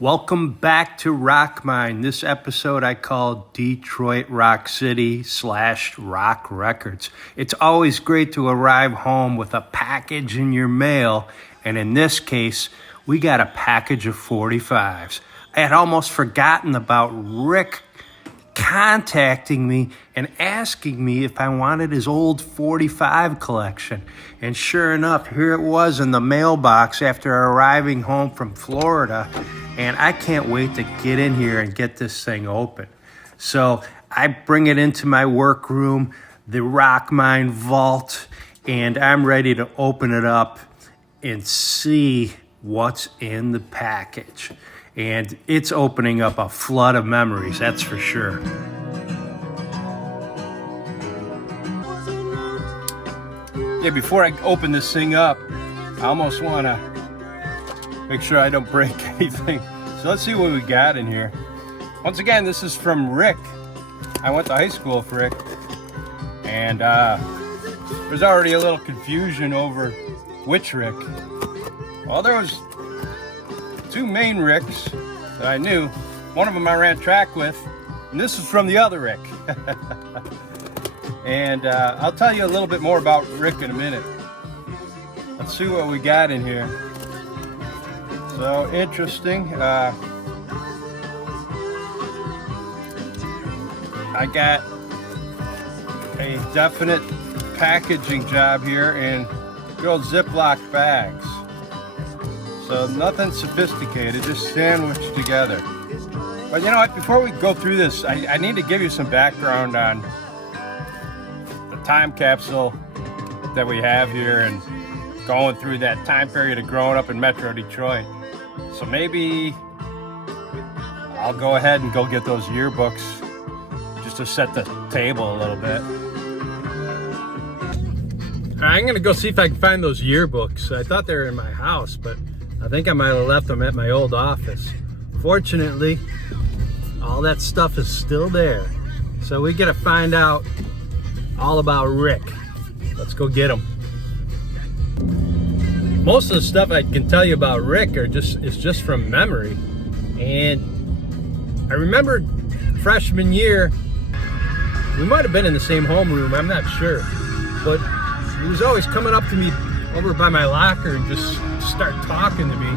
Welcome back to Rock Mine. This episode I call Detroit Rock City / Rock Records. It's always great to arrive home with a package in your mail, and in this case, we got a package of 45s. I had almost forgotten about Rick contacting me and asking me if I wanted his old 45 collection. And sure enough, here it was in the mailbox after arriving home from Florida. And I can't wait to get in here and get this thing open. So I bring it into my workroom, the Rock Mine vault, and I'm ready to open it up and see what's in the package. And it's opening up a flood of memories, that's for sure. Yeah, before I open this thing up, I almost want to make sure I don't break anything. So let's see what we got in here. Once again, this is from Rick. I went to high school with Rick. And there's already a little confusion over which Rick. Well, there was two main Ricks that I knew. One of them I ran track with, and this is from the other Rick. And I'll tell you a little bit more about Rick in a minute. Let's see what we got in here. So interesting. I got a definite packaging job here in good old Ziploc bags. So nothing sophisticated, just sandwiched together. But you know what, before we go through this, I need to give you some background on the time capsule that we have here and going through that time period of growing up in Metro Detroit. So maybe I'll go ahead and go get those yearbooks just to set the table a little bit. I'm gonna go see if I can find those yearbooks. I thought they were in my house, but I think I might have left them at my old office. Fortunately, all that stuff is still there. So we gotta find out all about Rick. Let's go get him. Most of the stuff I can tell you about Rick is just from memory. And I remember freshman year, we might have been in the same homeroom, I'm not sure. But he was always coming up to me over by my locker and just start talking to me.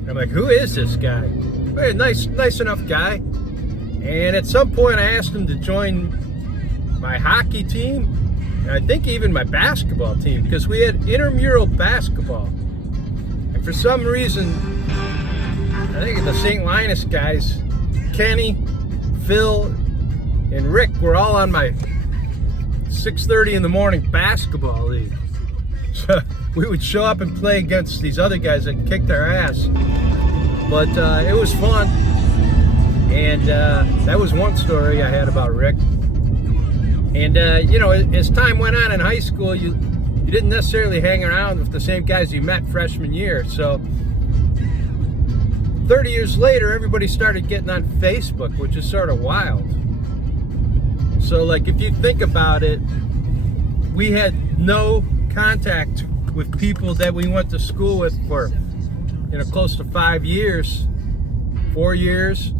And I'm like, who is this guy? Well, nice enough guy. And at some point I asked him to join my hockey team, and I think even my basketball team, because we had intramural basketball. And for some reason, I think the St. Linus guys, Kenny, Phil, and Rick were all on my 6:30 in the morning basketball league. So we would show up and play against these other guys that kicked our ass. But it was fun. And that was one story I had about Rick. And you know, as time went on in high school, you didn't necessarily hang around with the same guys you met freshman year. So 30 years later, everybody started getting on Facebook, which is sort of wild. So like, if you think about it, we had no contact with people that we went to school with for, you know, close to 4 years.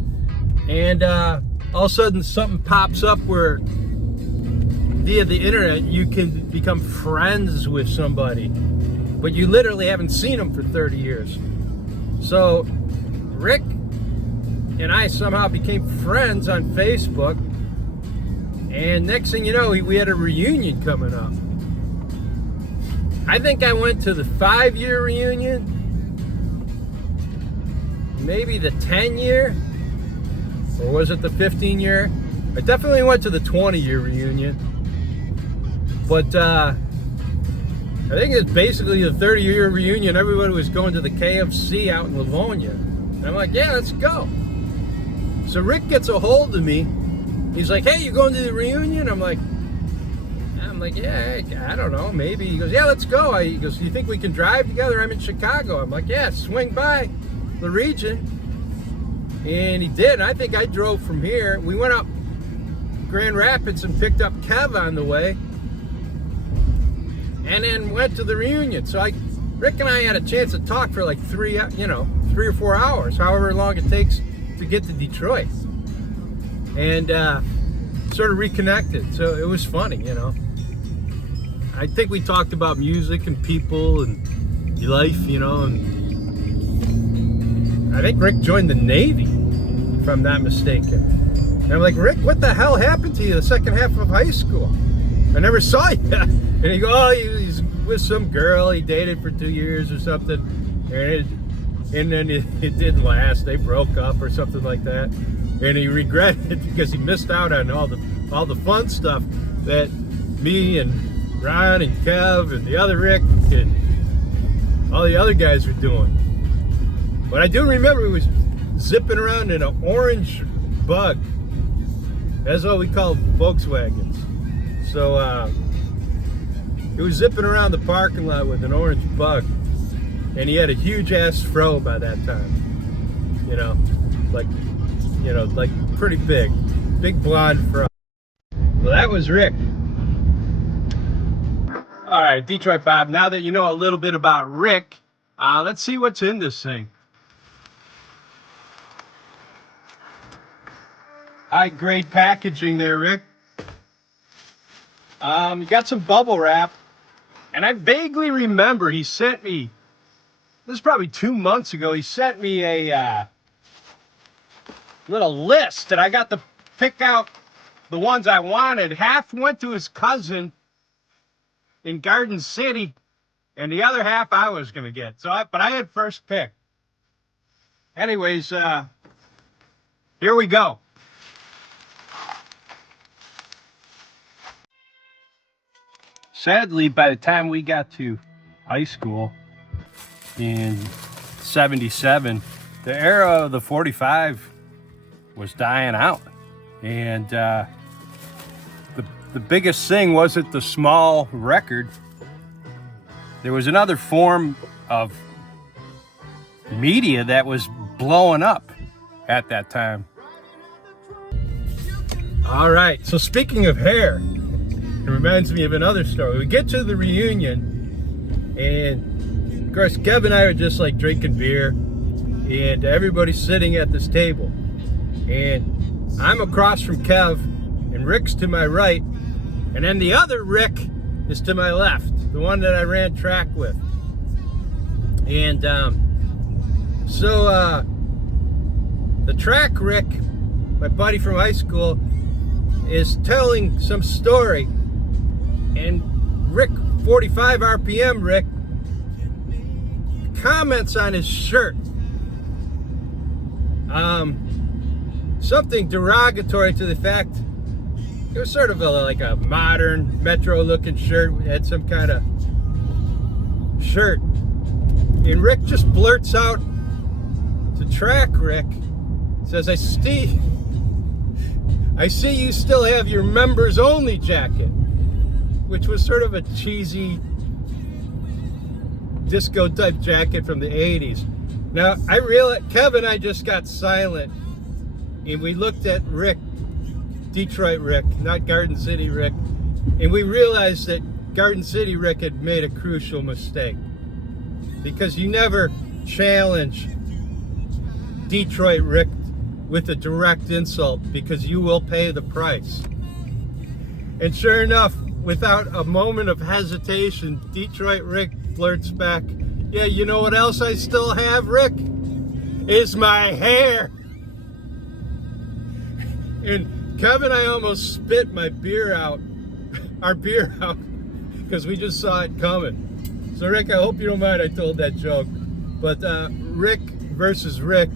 And all of a sudden something pops up where via the internet you can become friends with somebody, but you literally haven't seen them for 30 years. So Rick and I somehow became friends on Facebook, and next thing you know, we had a reunion coming up. I think I went to the 5-year reunion, maybe the 10-year, or was it the 15-year? I definitely went to the 20-year reunion. But I think it's basically the 30-year reunion. Everybody was going to the KFC out in Livonia. And I'm like, yeah, let's go. So Rick gets a hold of me. He's like, hey, you going to the reunion? I'm like, yeah, I don't know, maybe. He goes, yeah, let's go. He goes, you think we can drive together? I'm in Chicago. I'm like, yeah, swing by the region. And he did. And I think I drove from here. We went up Grand Rapids and picked up Kev on the way, and then went to the reunion. So Rick and I had a chance to talk for like 3 3 or 4 hours, however long it takes to get to Detroit. And sort of reconnected. So it was funny, you know. I think we talked about music and people and life, you know, and I think Rick joined the Navy, if I'm not mistaken. And I'm like, Rick, what the hell happened to you the second half of high school? I never saw you. And he goes, oh, he's with some girl he dated for 2 years or something. And then it didn't last. They broke up or something like that. And he regretted it because he missed out on all the fun stuff that me and Ron and Kev and the other Rick and all the other guys were doing. But I do remember he was zipping around in an orange bug. That's what we call Volkswagens. So he was zipping around the parking lot with an orange bug. And he had a huge ass fro by that time. You know, like pretty big blonde fro. Well, that was Rick. All right, Detroit Bob, now that you know a little bit about Rick, let's see what's in this thing. High grade packaging there, Rick. You got some bubble wrap, and I vaguely remember he sent me, this is probably 2 months ago, he sent me a little list, and I got to pick out the ones I wanted. Half went to his cousin in Garden City, and the other half I was gonna get. But I had first pick. Anyways, here we go. Sadly, by the time we got to high school in '77, the era of the 45 was dying out, and the biggest thing wasn't the small record. There was another form of media that was blowing up at that time. All right, so speaking of hair, it reminds me of another story. We get to the reunion, and of course Kev and I are just like drinking beer, and everybody's sitting at this table, and I'm across from Kev, and Rick's to my right, and then the other Rick is to my left, the one that I ran track with. And so the track Rick, my buddy from high school, is telling some story, and Rick, 45 RPM Rick, comments on his shirt. Something derogatory to the fact it was sort of like a modern Metro looking shirt. It had some kind of shirt. And Rick just blurts out to track Rick, says, I see you still have your members only jacket, which was sort of a cheesy disco type jacket from the 80s. Now I realized Kev and I just got silent, and we looked at Rick, Detroit Rick, not Garden City Rick, and we realized that Garden City Rick had made a crucial mistake, because you never challenge Detroit Rick with a direct insult, because you will pay the price. And sure enough, without a moment of hesitation, Detroit Rick blurts back, yeah, you know what else I still have, Rick? Is my hair. And Kev and I almost spit our beer out, because we just saw it coming. So Rick, I hope you don't mind I told that joke. But Rick versus Rick,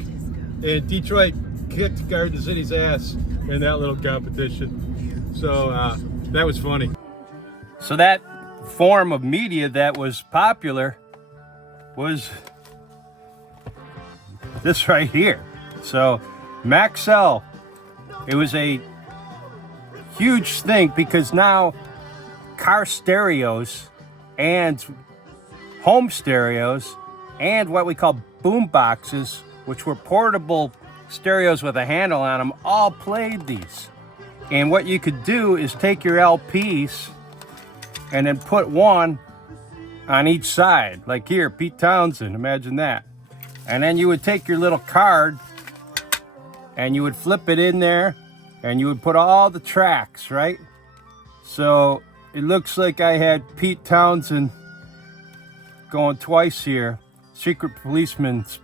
and Detroit kicked Garden City's ass in that little competition. So that was funny. So that form of media that was popular was this right here. So Maxell, it was a huge thing, because now car stereos and home stereos and what we call boom boxes, which were portable stereos with a handle on them, all played these. And what you could do is take your LPs and then put one on each side. Like here, Pete Townsend, imagine that. And then you would take your little card and you would flip it in there and you would put all the tracks, right? So it looks like I had Pete Townsend going twice here. Secret Policeman's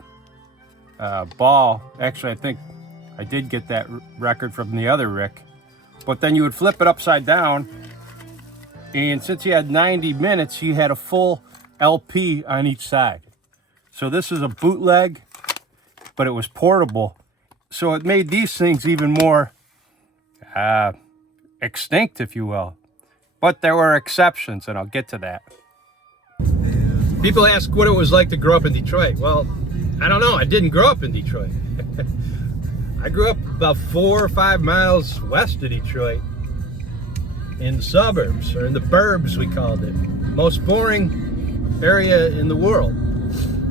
ball. Actually, I think I did get that record from the other Rick. But then you would flip it upside down. And since you had 90 minutes, you had a full LP on each side. So this is a bootleg, but it was portable. So it made these things even more extinct, if you will. But there were exceptions, and I'll get to that. People ask what it was like to grow up in Detroit. Well, I don't know. I didn't grow up in Detroit. I grew up about 4 or 5 miles west of Detroit, in the suburbs, or in the burbs we called it. Most boring area in the world.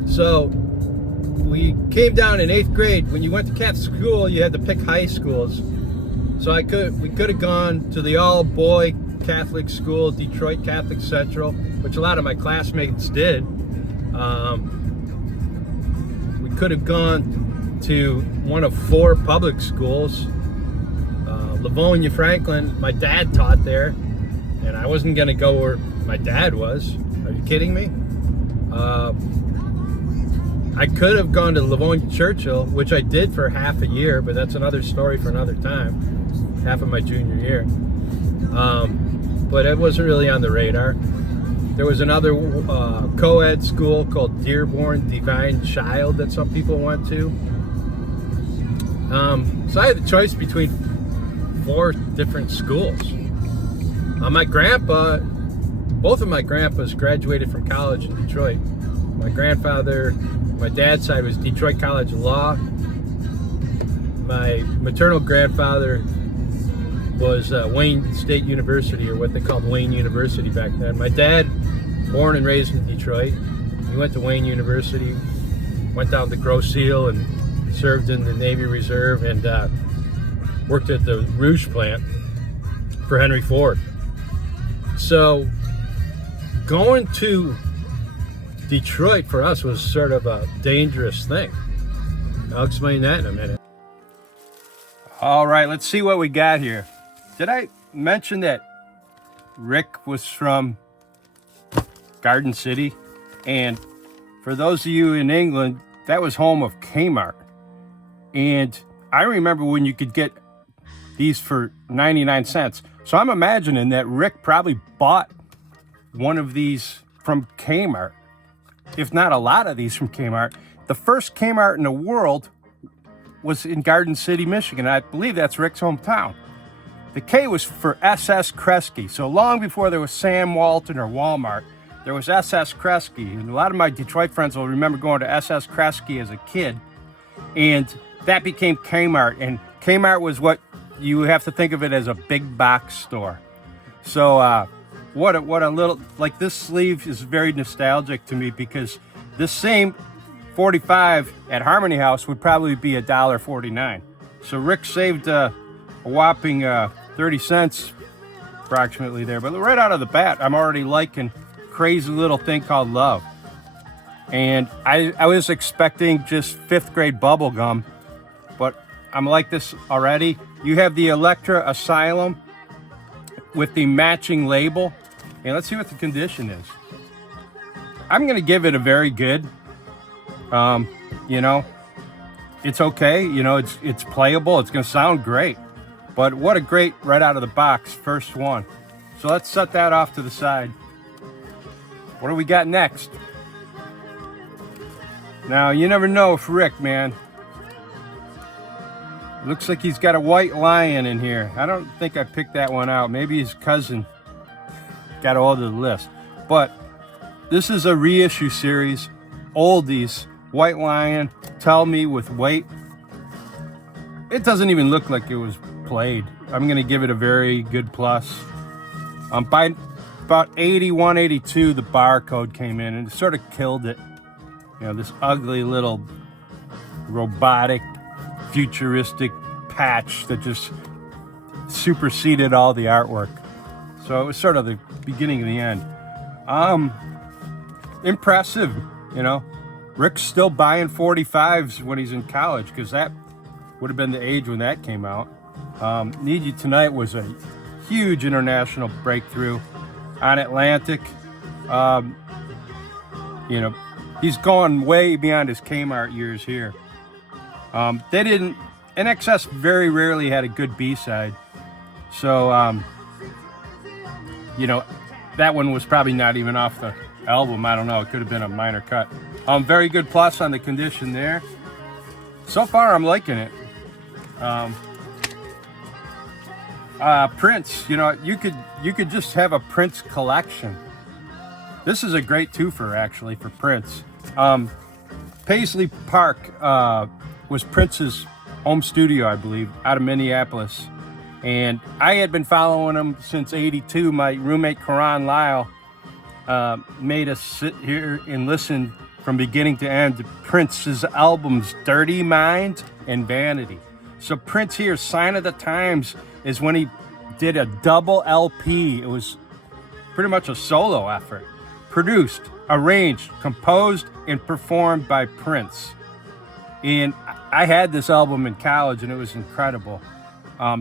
So we came down in 8th grade. When you went to Capsule, you had to pick high schools. So we could have gone to the all-boy Catholic school, Detroit Catholic Central, which a lot of my classmates did. We could have gone to one of 4 public schools. Livonia, Franklin, my dad taught there, and I wasn't going to go where my dad was. Are you kidding me? I could have gone to Livonia Churchill, which I did for half a year, but that's another story for another time, half of my junior year. But it wasn't really on the radar. There was another co-ed school called Dearborn Divine Child that some people went to. So I had the choice between 4 different schools. My grandpa, both of my grandpas graduated from college in Detroit. My grandfather, my dad's side, was Detroit College of Law. My maternal grandfather was Wayne State University, or what they called Wayne University back then. My dad, born and raised in Detroit, he went to Wayne University, went down to Grosse Seal and served in the Navy Reserve, and worked at the Rouge plant for Henry Ford. So going to Detroit for us was sort of a dangerous thing. I'll explain that in a minute. All right, let's see what we got here. Did I mention that Rick was from Garden City? And for those of you in England, that was home of Kmart. And I remember when you could get these for 99 cents. So I'm imagining that Rick probably bought one of these from Kmart, if not a lot of these from Kmart. The first Kmart in the world was in Garden City, Michigan. I believe that's Rick's hometown. The K was for SS Kresge. So long before there was Sam Walton or Walmart, there was SS Kresge. And a lot of my Detroit friends will remember going to SS Kresge as a kid. And that became Kmart. And Kmart was what you have to think of it as a big box store. So what a little, like, this sleeve is very nostalgic to me, because this same 45 at Harmony House would probably be $1.49. So Rick saved a whopping 30 cents approximately there. But right out of the bat, I'm already liking Crazy Little Thing Called Love. And I was expecting just 5th grade bubble gum, but I'm like this already. You have the Electra Asylum with the matching label. And let's see what the condition is. I'm going to give it a very good. You know, it's okay. You know, it's playable. It's going to sound great. But what a great right out of the box first one. So let's set that off to the side. What do we got next? Now, you never know if Rick, man. Looks like he's got a white lion in here. I don't think I picked that one out. Maybe his cousin got all the list. But this is a reissue series. Oldies. White Lion. Tell Me with Weight. It doesn't even look like it was played. I'm going to give it a very good plus. By about 81, 82, the barcode came in and it sort of killed it. You know, this ugly little robotic, futuristic patch that just superseded all the artwork. So it was sort of the beginning of the end. Impressive, you know. Rick's still buying 45s when he's in college, because that would have been the age when that came out. Need You Tonight was a huge international breakthrough on Atlantic. You know, he's gone way beyond his Kmart years here. They didn't, NXS very rarely had a good B-side. So, you know, that one was probably not even off the album. I don't know, it could have been a minor cut. Very good plus on the condition there. So far, I'm liking it. Prince, you know, you could just have a Prince collection. This is a great twofer, actually, for Prince. Paisley Park was Prince's home studio, I believe, out of Minneapolis. And I had been following him since '82. My roommate, Karan Lyle, made us sit here and listen from beginning to end to Prince's albums Dirty Mind and Vanity. So Prince here, Sign of the Times, is when he did a double LP. It was pretty much a solo effort. Produced, arranged, composed, and performed by Prince. And I had this album in college, and it was incredible.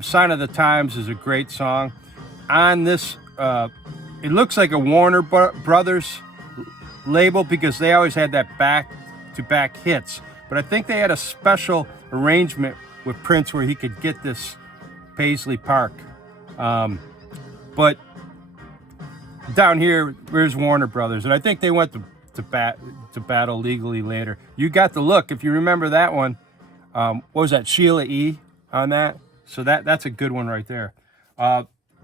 Sign of the Times is a great song. On this, it looks like a Warner Brothers label, because they always had that back-to-back hits. But I think they had a special arrangement with Prince where he could get this Paisley Park. But down here, there's Warner Brothers, and I think they went to battle legally later. You Got the Look, if you remember that one. What was that, Sheila E. on that? So that's a good one right there.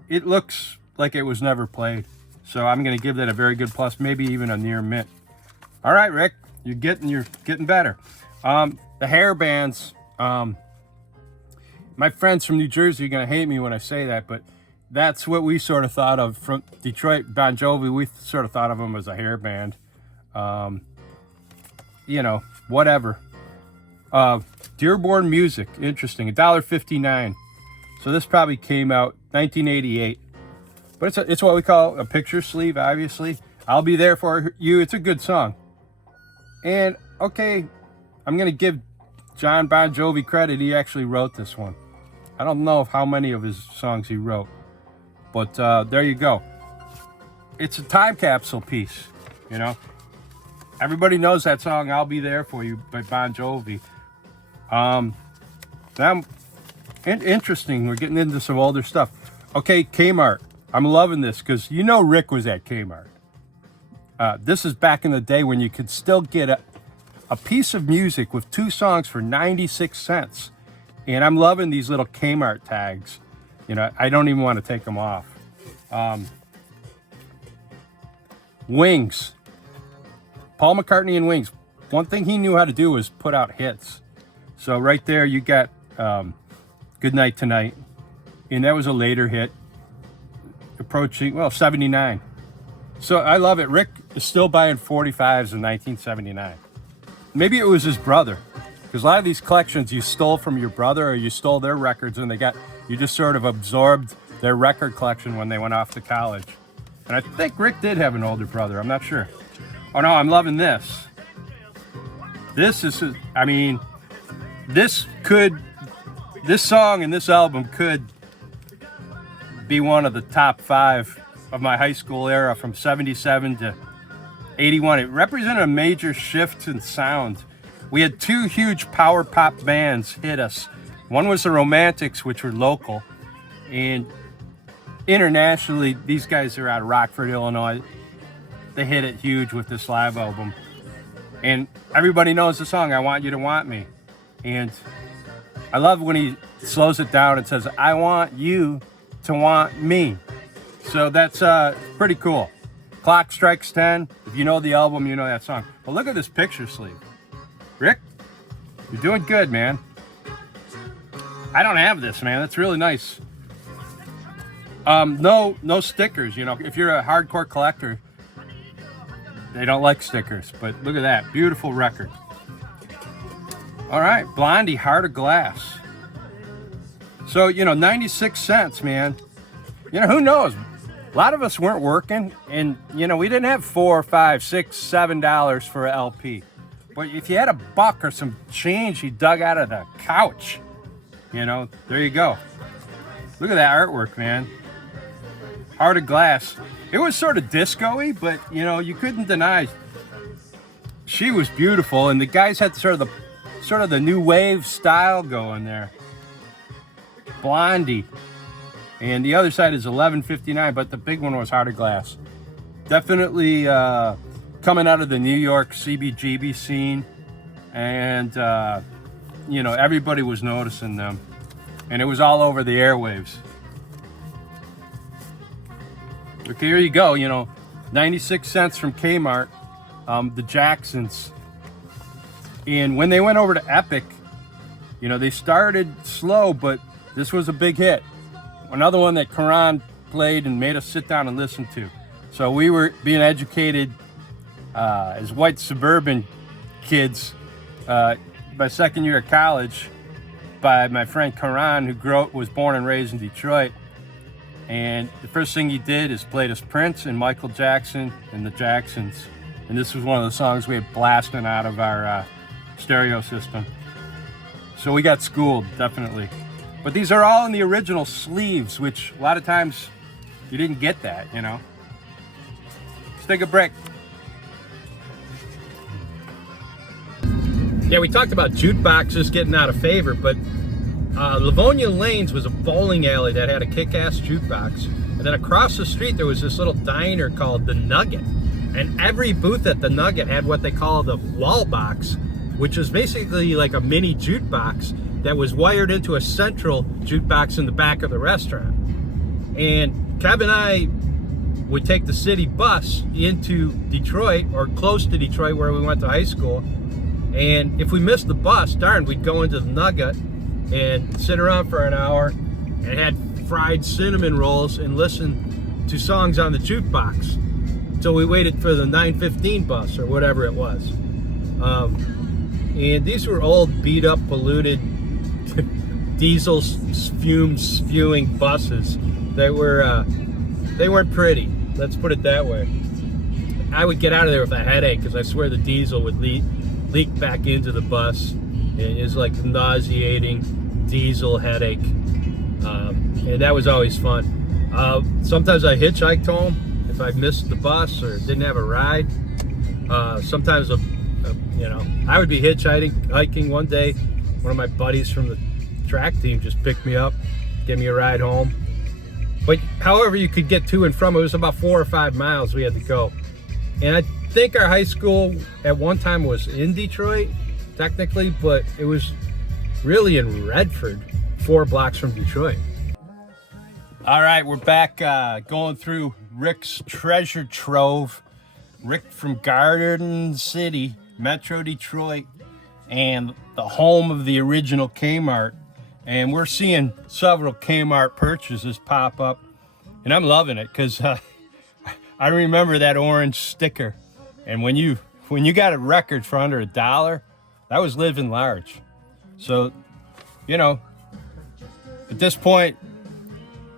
It looks like it was never played, so I'm going to give that a very good plus, maybe even a near mint. All right, Rick, you're getting better. The hair bands. My friends from New Jersey are going to hate me when I say that, but that's what we sort of thought of from Detroit. Bon Jovi, we sort of thought of them as a hair band. You know, whatever. Dearborn Music, interesting, $1.59. So this probably came out 1988. But it's what we call a picture sleeve, obviously. I'll Be There For You. It's a good song. And, okay, I'm going to give John Bon Jovi credit. He actually wrote this one. I don't know how many of his songs he wrote. But there you go. It's a time capsule piece, you know. Everybody knows that song, I'll Be There For You, by Bon Jovi. Interesting. We're getting into some older stuff. Okay, Kmart. I'm loving this because you know Rick was at Kmart. This is back in the day when you could still get a piece of music with 2 songs for 96 cents. And I'm loving these little Kmart tags. You know, I don't even want to take them off. Wings. Paul McCartney and Wings. One thing he knew how to do was put out hits. So right there you got Good Night Tonight. And that was a later hit. Approaching, well, 79. So I love it. Rick is still buying 45s in 1979. Maybe it was his brother. Because a lot of these collections you stole from your brother, or you stole their records and you just sort of absorbed their record collection when they went off to college. And I think Rick did have an older brother. I'm not sure. Oh no, I'm loving this. This is, I mean, this song and this album could be one of the top 5 of my high school era from 77 to 81. It represented a major shift in sound. We had 2 huge power pop bands hit us. One was the Romantics, which were local, and internationally, these guys are out of Rockford, Illinois. They hit it huge with this live album. And everybody knows the song, I Want You to Want Me. And I love when he slows it down and says, I want you to want me. So that's pretty cool. Clock Strikes 10. If you know the album, you know that song. But look at this picture sleeve. Rick, you're doing good, man. I don't have this, man. That's really nice. No stickers. You know, if you're a hardcore collector, they don't like stickers. But look at that. Beautiful record. All right, Blondie, Heart of Glass. So, you know, 96 cents, man. You know, who knows? A lot of us weren't working, and, you know, we didn't have $4, $5, $6, $7 for an LP. But if you had a buck or some change you dug out of the couch, you know, there you go. Look at that artwork, man. Heart of glass. It was sort of disco-y, but you know, you couldn't deny she was beautiful, and the guys had sort of the new wave style going there. Blondie. And the other side is 1159, but the big one was Heart of Glass. Definitely coming out of the New York CBGB scene, and you know, everybody was noticing them, and it was all over the airwaves. Okay, here you go. You know, 96 cents from Kmart. The Jacksons. And when they went over to Epic, you know, they started slow, but this was a big hit. Another one that Karan played and made us sit down and listen to. So we were being educated as white suburban kids my second year of college by my friend Karan, who was born and raised in Detroit. And the first thing he did is played us Prince and Michael Jackson and the Jacksons. And this was one of the songs we had blasting out of our stereo system. So we got schooled, definitely. But these are all in the original sleeves, which a lot of times you didn't get that, you know. Let's take a break. Yeah, we talked about jukeboxes getting out of favor, but Livonia Lanes was a bowling alley that had a kick-ass jukebox. And then across the street, there was this little diner called The Nugget. And every booth at The Nugget had what they call the wall box, which was basically like a mini jukebox that was wired into a central jukebox in the back of the restaurant. And Kev and I would take the city bus into Detroit, or close to Detroit where we went to high school. And if we missed the bus, darn, we'd go into The Nugget and sit around for an hour and had fried cinnamon rolls and listen to songs on the jukebox until we waited for the 9:15 bus or whatever it was. And these were old, beat up, polluted, diesel fumes spewing buses. They weren't pretty. Let's put it that way. I would get out of there with a headache because I swear the diesel would leak back into the bus. And it was like nauseating diesel headache. And that was always fun. Sometimes I hitchhiked home if I missed the bus or didn't have a ride. Sometimes, you know, I would be hiking one day. One of my buddies from the track team just picked me up, gave me a ride home. But however you could get to and from, it was about 4 or 5 miles we had to go. And I think our high school at one time was in Detroit, technically, but it was really in Redford, 4 blocks from Detroit. All right, we're back going through Rick's treasure trove. Rick from Garden City, Metro Detroit, and the home of the original Kmart. And we're seeing several Kmart purchases pop up, and I'm loving it because I remember that orange sticker. And when you got a record for under $1, that was living large. So, you know, at this point,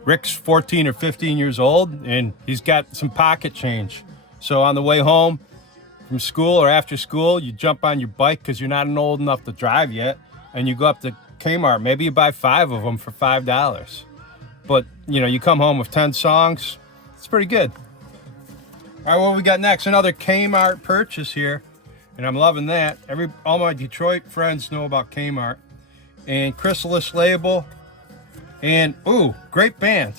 Rick's 14 or 15 years old, and he's got some pocket change. So on the way home from school or after school, you jump on your bike because you're not old enough to drive yet, and you go up to Kmart. Maybe you buy 5 of them for $5. But, you know, you come home with 10 songs. It's pretty good. All right, what we got next? Another Kmart purchase here, and I'm loving that. All my Detroit friends know about Kmart. And Chrysalis label. And, ooh, great band.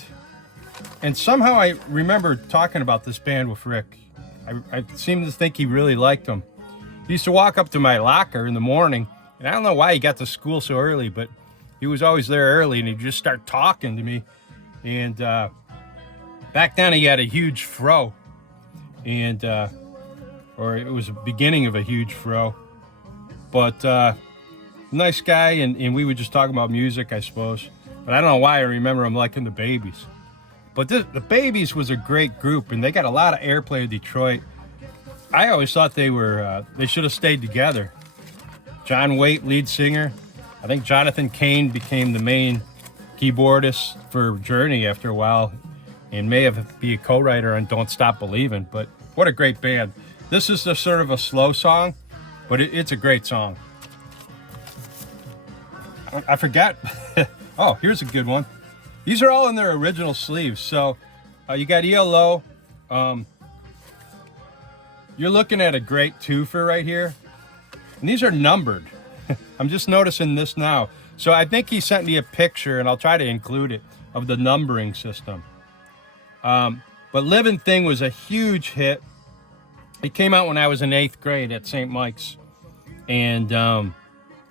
And somehow I remember talking about this band with Rick. I seem to think he really liked them. He used to walk up to my locker in the morning, and I don't know why he got to school so early, but he was always there early, and he'd just start talking to me. And back then he had a huge fro. And, or it was the beginning of a huge fro. But nice guy, and we would just talk about music, I suppose. But I don't know why I remember him liking the Babies. But the Babies was a great group, and they got a lot of airplay in Detroit. I always thought they should have stayed together. John Waite, lead singer. I think Jonathan Cain became the main keyboardist for Journey after a while, and may have be a co-writer on Don't Stop Believin'. But what a great band. This is sort of a slow song, but it's a great song. I forgot. Oh, here's a good one. These are all in their original sleeves. So you got ELO. You're looking at a great twofer right here. And these are numbered. I'm just noticing this now. So I think he sent me a picture, and I'll try to include it, of the numbering system. But Living Thing was a huge hit. It came out when I was in 8th grade at St. Mike's. And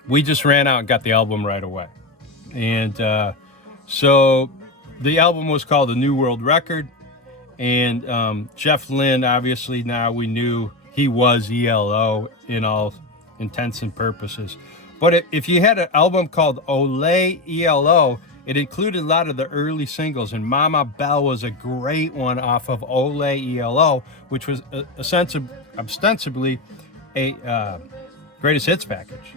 we just ran out and got the album right away. And so the album was called The New World Record. And Jeff Lynne, obviously now we knew he was ELO in all intents and purposes. But if you had an album called Olé ELO, it included a lot of the early singles, and Mama Belle was a great one off of Olé ELO, which was ostensibly a greatest hits package.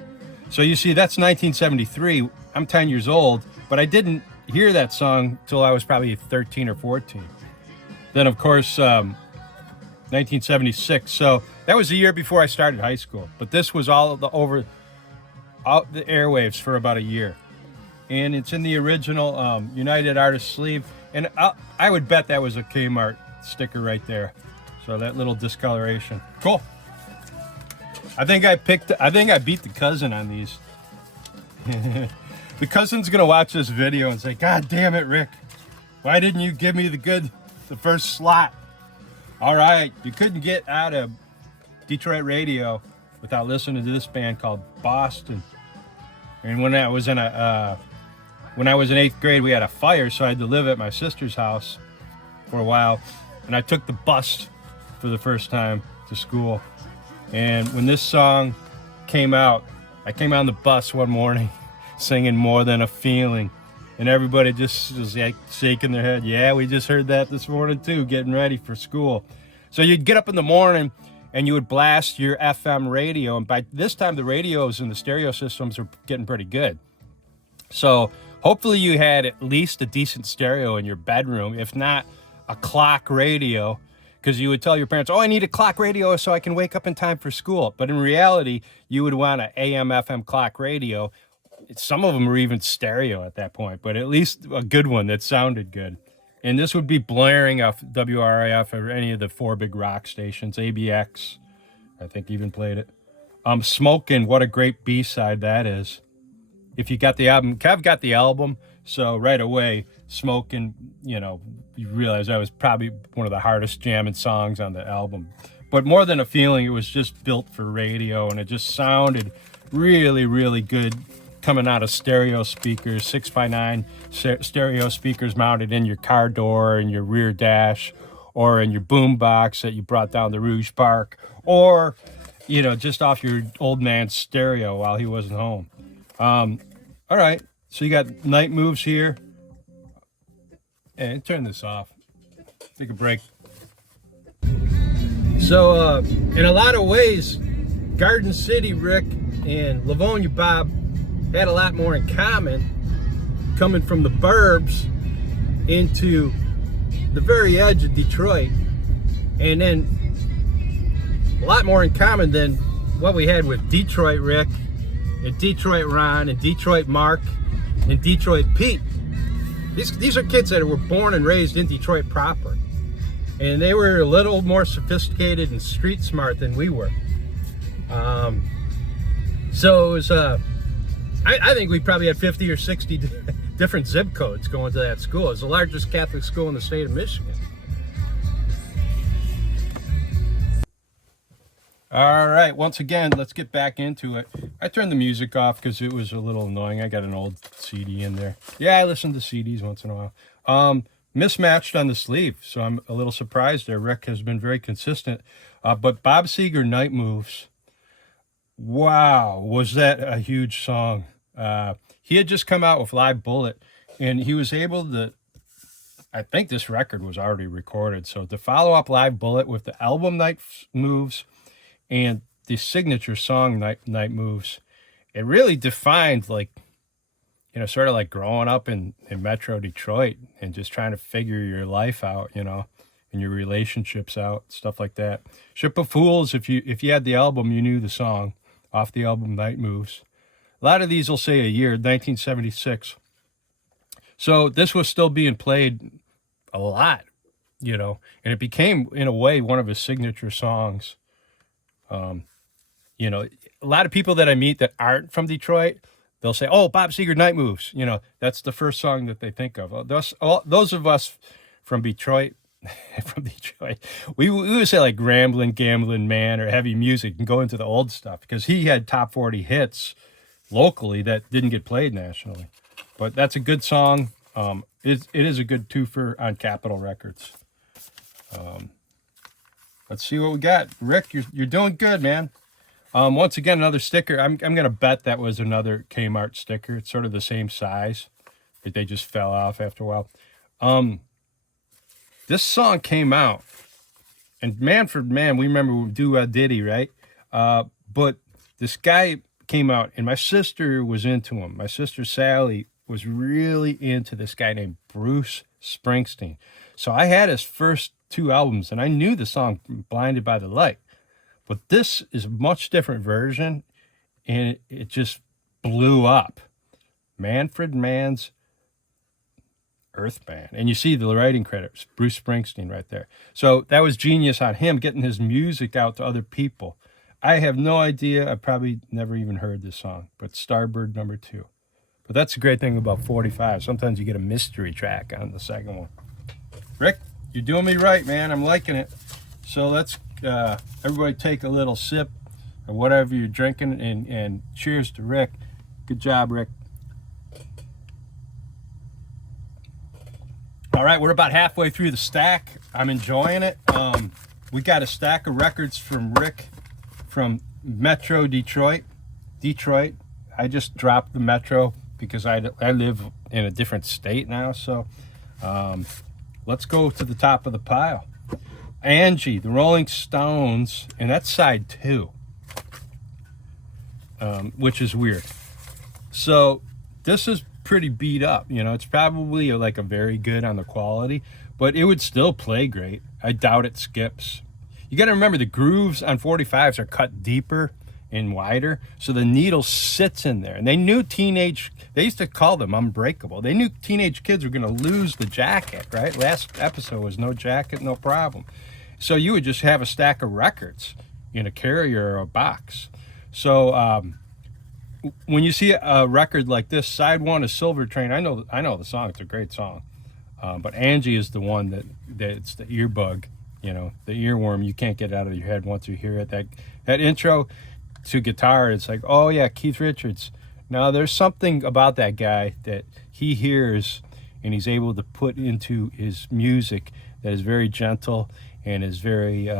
So you see, that's 1973. I'm 10 years old, but I didn't hear that song till I was probably 13 or 14. Then, of course, 1976. So that was the year before I started high school. But this was all the airwaves for about a year. And it's in the original United Artists sleeve. And I would bet that was a Kmart sticker right there. So that little discoloration. Cool. I think I beat the cousin on these. The cousin's gonna watch this video and say, "God damn it, Rick. Why didn't you give me the first slot?" All right, you couldn't get out of Detroit radio without listening to this band called Boston. And when I was in 8th grade, we had a fire, so I had to live at my sister's house for a while. And I took the bus for the first time to school. And when this song came out, I came on the bus one morning singing More Than a Feeling. And everybody just was like shaking their head. Yeah, we just heard that this morning too, getting ready for school. So you'd get up in the morning and you would blast your FM radio. And by this time, the radios and the stereo systems were getting pretty good. So hopefully you had at least a decent stereo in your bedroom, if not a clock radio, because you would tell your parents, "Oh, I need a clock radio so I can wake up in time for school." But in reality, you would want an AM, FM clock radio. Some of them were even stereo at that point, but at least a good one that sounded good. And this would be blaring off WRIF or any of the 4 big rock stations. ABX, I think, even played it. Smokin', what a great B-side that is. If you got the album, Kev got the album, so right away, Smokin', you realize that was probably one of the hardest jamming songs on the album. But More Than a Feeling, it was just built for radio, and it just sounded really, really good coming out of stereo speakers, 6x9 stereo speakers mounted in your car door, in your rear dash, or in your boom box that you brought down to Rouge Park, or, just off your old man's stereo while he wasn't home. All right, so you got Night Moves here. And turn this off. Take a break. So, in a lot of ways, Garden City Rick and Livonia Bob had a lot more in common, coming from the burbs into the very edge of Detroit, and then a lot more in common than what we had with Detroit Rick and Detroit Ron and Detroit Mark and Detroit Pete. These are kids that were born and raised in Detroit proper, and they were a little more sophisticated and street smart than we were. So it was I think we probably had 50 or 60 different zip codes going to that school. It was the largest Catholic school in the state of Michigan. All right, once again, let's get back into it. I turned the music off because it was a little annoying. I got an old CD in there. Yeah, I listen to CDs once in a while. Mismatched on the sleeve, so I'm a little surprised there. Rick has been very consistent. But Bob Seger, Night Moves. Wow, was that a huge song. He had just come out with Live Bullet, and he was able to, I think this record was already recorded, so to follow up Live Bullet with the album Night Moves and the signature song Night Moves, it really defined, sort of like growing up in Metro Detroit and just trying to figure your life out, and your relationships out, stuff like that. Ship of Fools, if you had the album, you knew the song. off the album Night Moves. A lot of these will say a year, 1976. So this was still being played a lot, and it became, in a way, one of his signature songs. A lot of people that I meet that aren't from Detroit, they'll say, "Oh, Bob Seger, Night Moves." That's the first song that they think of. Those of us from Detroit, we would say like Ramblin' Gamblin' Man or Heavy Music and go into the old stuff because he had top 40 hits locally that didn't get played nationally. But that's a good song. It is a good twofer on Capitol Records. Let's see what we got. Rick, you're doing good, man. Once again, another sticker. I'm going to bet that was another Kmart sticker. It's sort of the same size, but they just fell off after a while. This song came out, and Manfred Mann, we remember Do Diddy, right? But this guy came out, and my sister was into him. My sister Sally was really into this guy named Bruce Springsteen. So I had his first 2 albums, and I knew the song Blinded by the Light. But this is a much different version, and it just blew up. Manfred Mann's Earthman. And you see the writing credits, Bruce Springsteen right there. So that was genius on him, getting his music out to other people. I have no idea. I probably never even heard this song, but Starbird number 2. But that's the great thing about 45. Sometimes you get a mystery track on the second one. Rick, you're doing me right, man. I'm liking it. So let's everybody take a little sip of whatever you're drinking, and cheers to Rick. Good job, Rick. All right, we're about halfway through the stack. I'm enjoying it. We got a stack of records from Rick from Metro Detroit. I just dropped the Metro because I live in a different state now. So let's go to the top of the pile. Angie, the Rolling Stones, and that's side 2, which is weird. So this is pretty beat up. It's probably like a very good on the quality, but it would still play great. I doubt it skips. You got to remember the grooves on 45s are cut deeper and wider, so the needle sits in there. And they knew they used to call them unbreakable. They knew teenage kids were going to lose the jacket, right? Last episode was no jacket, no problem. So you would just have a stack of records in a carrier or a box. So when you see a record like this, side 1 is Silver Train. I know the song. It's a great song. But Angie is the one that it's the earbug, the earworm. You can't get it out of your head once you hear it. That intro to guitar, it's like, oh yeah, Keith Richards. Now there's something about that guy that he hears and he's able to put into his music that is very gentle and is very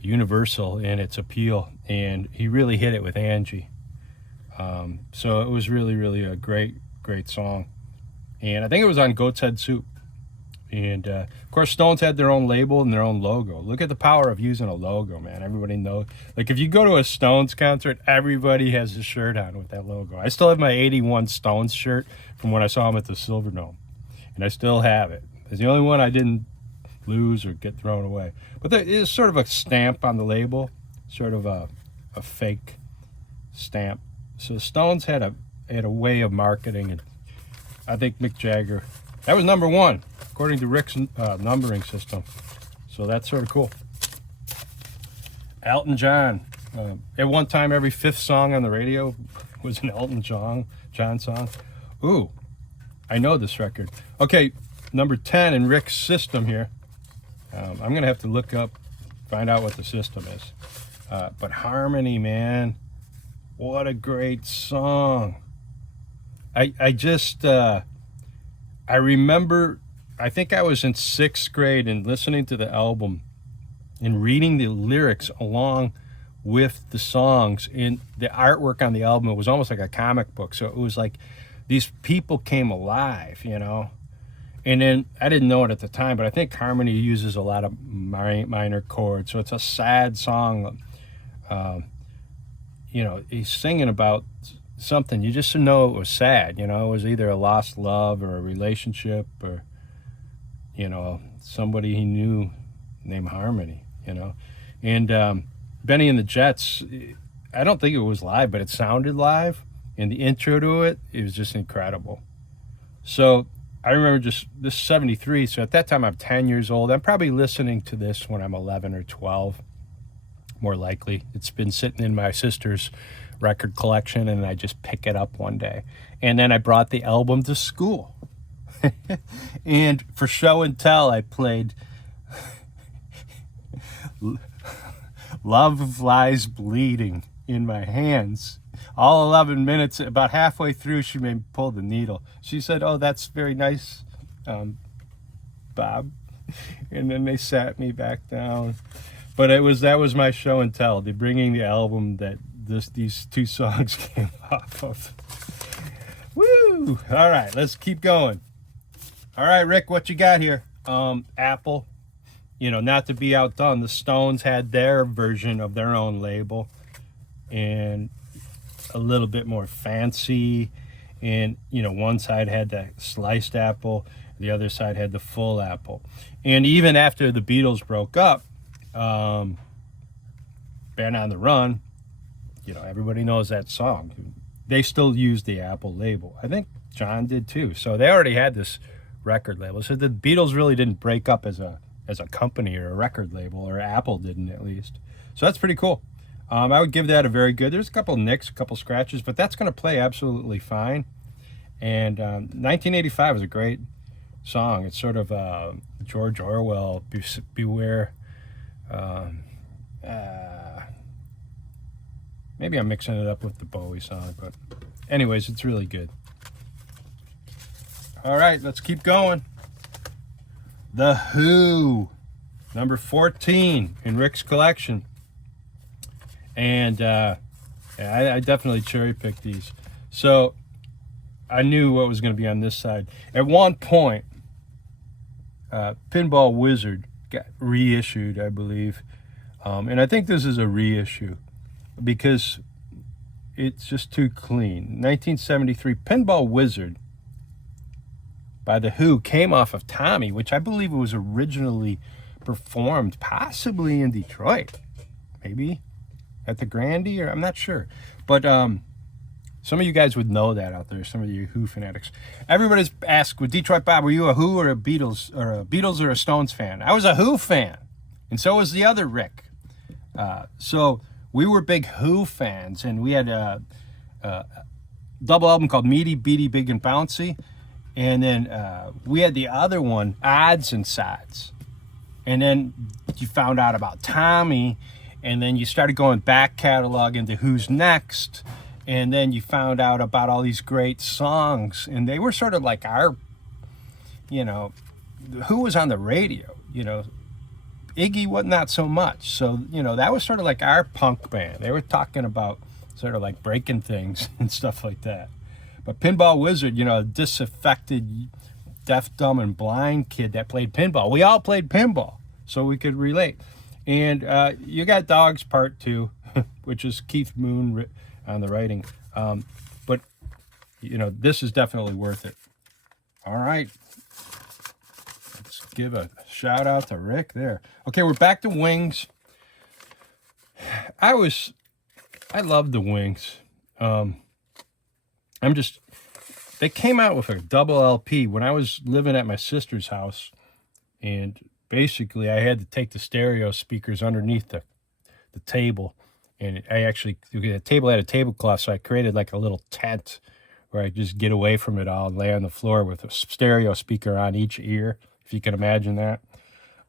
universal in its appeal. And he really hit it with Angie. So it was really, really a great song. And I think it was on Goat's Head Soup. And of course, Stones had their own label and their own logo. Look at the power of using a logo, man. Everybody knows. Like if you go to a Stones concert, everybody has a shirt on with that logo. I still have my 81 Stones shirt from when I saw them at the Silverdome. And I still have it. It's the only one I didn't lose or get thrown away. But there is sort of a stamp on the label, sort of a fake stamp. So Stones had a way of marketing, and I think Mick Jagger, that was number 1 according to Rick's numbering system. So that's sort of cool. Elton John. At one time, every 5th song on the radio was an Elton John song. Ooh, I know this record. Okay, number 10 in Rick's system here. I'm going to have to look up, find out what the system is. But Harmony, man. What a great song. I remember, I think I was in 6th grade and listening to the album and reading the lyrics along with the songs, and the artwork on the album, it was almost like a comic book. So it was like these people came alive, And then I didn't know it at the time, but I think Harmony uses a lot of minor chords. So it's a sad song. He's singing about something. You just know it was sad. It was either a lost love or a relationship or, somebody he knew named Harmony, And Benny and the Jets, I don't think it was live, but it sounded live. And the intro to it, it was just incredible. So I remember just this 73. So at that time, I'm 10 years old. I'm probably listening to this when I'm 11 or 12, more likely. It's been sitting in my sister's record collection, and I just pick it up one day. And then I brought the album to school. And for show and tell, I played Love Lies Bleeding in my hands. All 11 minutes, about halfway through, she made me pull the needle. She said, "Oh, that's very nice, Bob." And then they sat me back down. But that was my show and tell, the bringing the album that these two songs came off of. Woo! All right, let's keep going. All right, Rick, what you got here? Apple. You know, not to be outdone, the Stones had their version of their own label, and a little bit more fancy. And, you know, one side had the sliced apple, the other side had the full apple. And even after the Beatles broke up, Band on the Run, you know, everybody knows that song. They still use the Apple label. I think John did too. So they already had this record label. So the Beatles really didn't break up as a company or a record label, or Apple didn't at least. So that's pretty cool. I would give that a very good. There's a couple nicks, a couple scratches, but that's going to play absolutely fine. And 1985 is a great song. It's sort of George Orwell, Beware. Maybe I'm mixing it up with the Bowie song, but anyways, it's really good. All right, let's keep going. The Who, number 14 in Rick's collection. And I definitely cherry-picked these. So I knew what was going to be on this side. At one point, Pinball Wizard got reissued, I believe. And I think this is a reissue because it's just too clean. 1973, Pinball Wizard by The Who came off of Tommy, which I believe was originally performed possibly in Detroit, maybe at the Grandy, or I'm not sure. But some of you guys would know that out there, some of you Who fanatics. Everybody's asked, with Detroit Bob, were you a Who or a Beatles or a Stones fan? I was a Who fan, and so was the other Rick. So we were big Who fans, and we had a double album called Meaty, Beady, Big and Bouncy. And then we had the other one, Odds and Sods. And then you found out about Tommy, and then you started going back catalog into Who's Next, and then you found out about all these great songs, and they were sort of like our, you know, Who was on the radio, you know, Iggy was not so much. So, you know, that was sort of like our punk band. They were talking about sort of like breaking things and stuff like that. But Pinball Wizard, you know, a disaffected, deaf, dumb, and blind kid that played pinball. We all played pinball, so we could relate. And you got Dogs Part 2, which is Keith Moon on the writing. But, you know, this is definitely worth it. All right. Let's give a shout out to Rick there. Okay, we're back to Wings. I loved the Wings. They came out with a double LP when I was living at my sister's house, and basically I had to take the stereo speakers underneath the table, and the table had a tablecloth, so I created like a little tent where I just get away from it all and lay on the floor with a stereo speaker on each ear, if you can imagine that,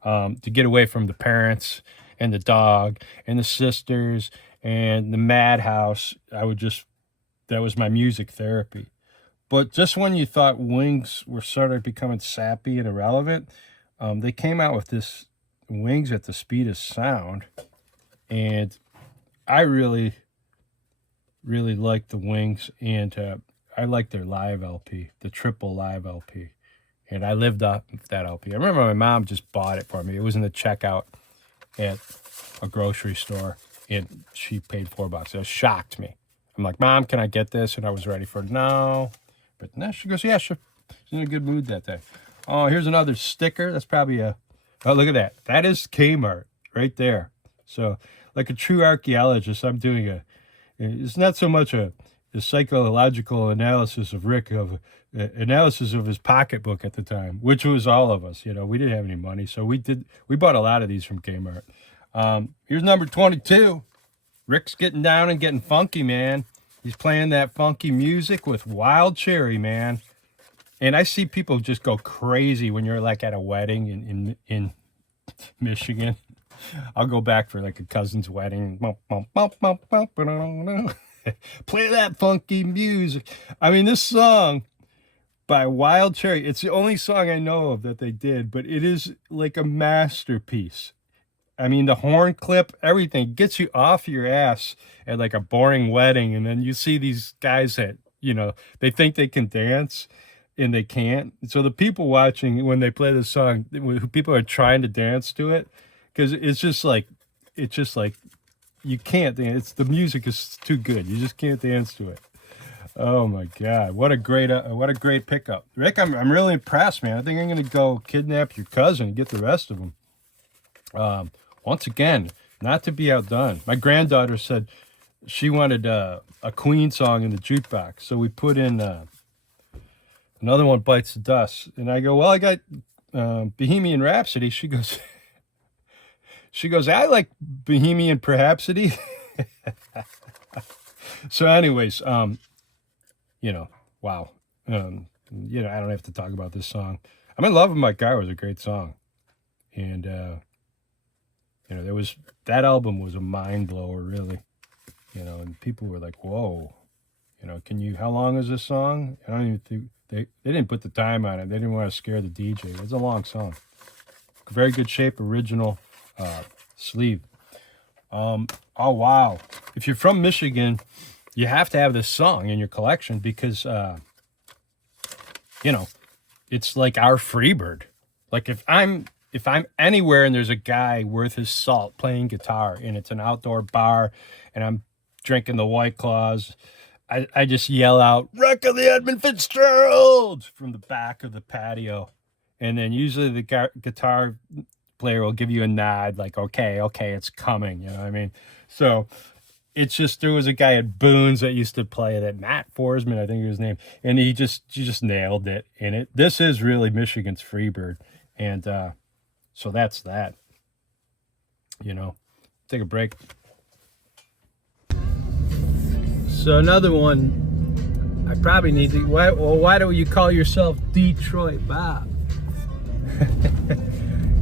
to get away from the parents and the dog and the sisters and the madhouse. That was my music therapy. But just when you thought Wings were sort of becoming sappy and irrelevant, they came out with this Wings at the Speed of Sound. And I really, really liked the Wings. And I liked their live LP, the triple live LP. And I lived off that LP. I remember my mom just bought it for me. It was in the checkout at a grocery store, and she paid $4. It shocked me. I'm like, Mom, can I get this? And I was ready for it. No. But no, she goes, yeah, sure. She's in a good mood that day. Oh, here's another sticker. That's probably oh, look at that. That is Kmart right there. So like a true archaeologist, I'm doing It's not so much a psychological analysis of Rick, of analysis of his pocketbook at the time, which was all of us. We didn't have any money, so we bought a lot of these from Kmart. Here's number 22. Rick's getting down and getting funky, man. He's playing that funky music with Wild Cherry, man. And I see people just go crazy when you're like at a wedding in Michigan. I'll go back for like a cousin's wedding. Play that funky music. I mean, this song by Wild Cherry, it's the only song I know of that they did, but it is like a masterpiece. I mean, the horn clip, everything gets you off your ass at like a boring wedding. And then you see these guys that, they think they can dance and they can't. So the people watching, when they play this song, people are trying to dance to it, because it's just like you can't dance. The music is too good. You just can't dance to it. Oh my God! What a great pickup, Rick. I'm really impressed, man. I think I'm gonna go kidnap your cousin and get the rest of them. Once again, not to be outdone. My granddaughter said she wanted a Queen song in the jukebox, so we put in Another One Bites the Dust, and I go, well, I got Bohemian Rhapsody. She goes. I like Bohemian Rhapsody. So anyways, wow. I don't have to talk about this song. I'm in Love with My Car was a great song. And, that album was a mind blower, really. And people were like, whoa, how long is this song? I don't even think, they didn't put the time on it. They didn't want to scare the DJ. It was a long song. Very good shape, original sleeve. Oh wow! If you're from Michigan, you have to have this song in your collection because it's like our Freebird. Like if I'm anywhere and there's a guy worth his salt playing guitar and it's an outdoor bar and I'm drinking the White Claws, I just yell out, "Wreck of the Edmund Fitzgerald!" from the back of the patio, and then usually the guitar player will give you a nod like, okay, it's coming. You know what I mean? So it's just, there was a guy at Boone's that used to play that, Matt Forsman, I think his name, and he just nailed it. And this is really Michigan's Freebird. And so that's that. Take a break. So another one, I probably need to, why do you call yourself Detroit Bob?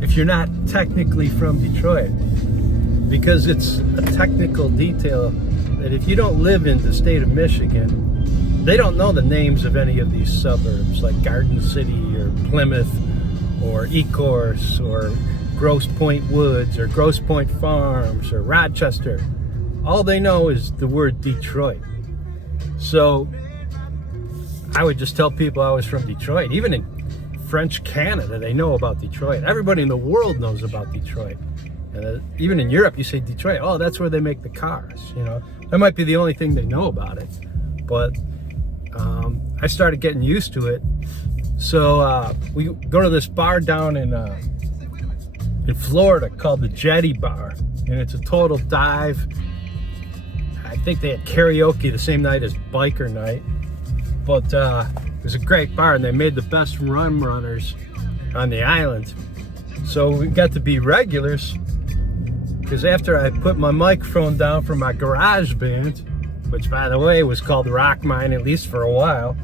If you're not technically from Detroit, because it's a technical detail that if you don't live in the state of Michigan, they don't know the names of any of these suburbs like Garden City or Plymouth or Ecorse or Grosse Pointe Woods or Grosse Pointe Farms or Rochester. All they know is the word Detroit. So I would just tell people I was from Detroit. Even in French Canada, they know about Detroit. Everybody in the world knows about Detroit. Even in Europe, you say Detroit, oh, that's where they make the cars. That might be the only thing they know about it. But I started getting used to it. So we go to this bar down in Florida called the Jetty Bar, and it's a total dive. I think they had karaoke the same night as biker night. But it was a great bar, and they made the best rum runners on the island. So we got to be regulars, because after I put my microphone down for my garage band, which by the way was called Rock Mine, at least for a while,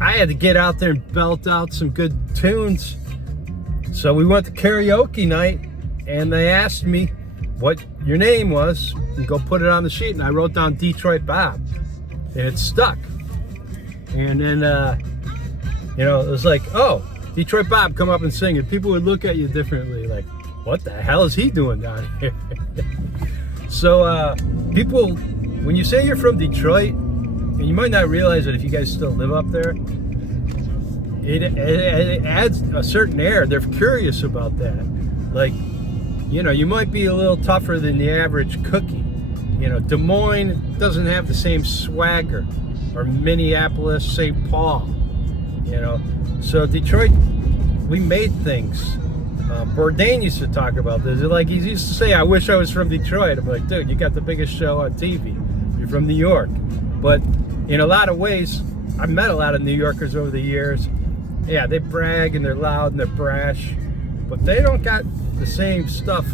I had to get out there and belt out some good tunes. So we went to karaoke night, and they asked me what your name was and go put it on the sheet, and I wrote down Detroit Bob, and it stuck. And then it was like, oh, Detroit Bob, come up and sing. And people would look at you differently, like, what the hell is he doing down here? So people, when you say you're from Detroit, and you might not realize that if you guys still live up there, it adds a certain air. They're curious about that. Like, you might be a little tougher than the average cookie. Des Moines doesn't have the same swagger, or Minneapolis, St. Paul. So Detroit, we made things. Bourdain used to talk about this. Like, he used to say, I wish I was from Detroit. I'm like, dude, you got the biggest show on TV. you're from New York. But in a lot of ways, I've met a lot of New Yorkers over the years. Yeah, they brag and they're loud and they're brash, but they don't got the same stuff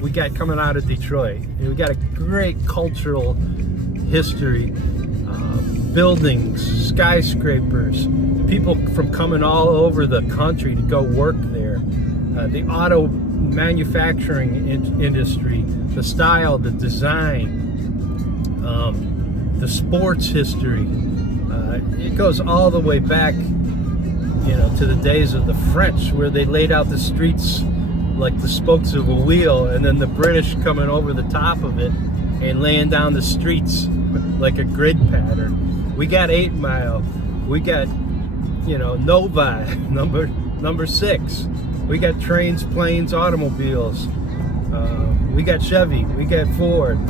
we got coming out of Detroit. We got a great cultural history, buildings, skyscrapers, people from coming all over the country to go work there. The auto manufacturing industry, the style, the design, the sports history. It goes all the way back, to the days of the French, where they laid out the streets like the spokes of a wheel, and then the British coming over the top of it and laying down the streets like a grid pattern. We got 8 Mile. We got, Novi, number 6. We got trains, planes, automobiles. We got Chevy. We got Ford.